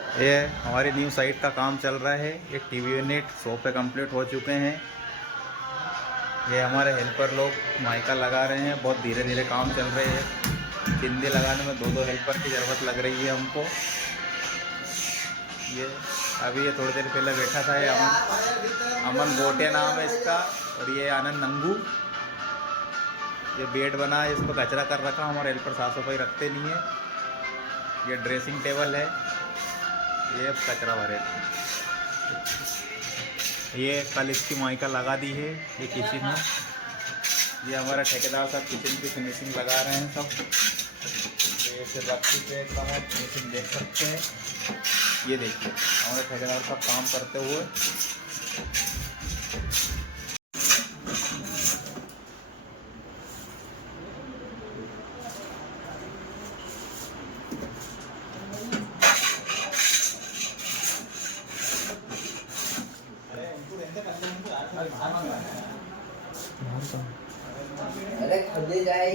ये हमारी new site का काम चल रहा है। ये टीवी यूनिट 100 पे कंप्लीट हो चुके हैं। ये हमारे हेल्पर लोग माइका लगा रहे हैं। बहुत धीरे धीरे काम चल रहे हैं। चिंदी लगाने में 2-2 हेल्पर की ज़रूरत लग रही है हमको। ये अभी ये थोड़ी देर पहले बैठा था। ये अमन गोटे नाम है इसका, और ये आनंद नंगू। ये बेड बना है, इसको कचरा कर रखा। हमारे हेल्पर साफ सफाई रखते नहीं है। ये ड्रेसिंग टेबल है, ये कचरा भरे। ये कल इसकी माइका लगा दी है। ये किचन है। ये हमारा ठेकेदार साहब किचन की फिनिशिंग लगा रहे हैं सब। ये फिर रस्सी पे एकदम आप फिनिशिंग देख सकते हैं। ये देखिए हमारे ठेकेदार साहब काम करते हुए। अरे खुद ही जाए।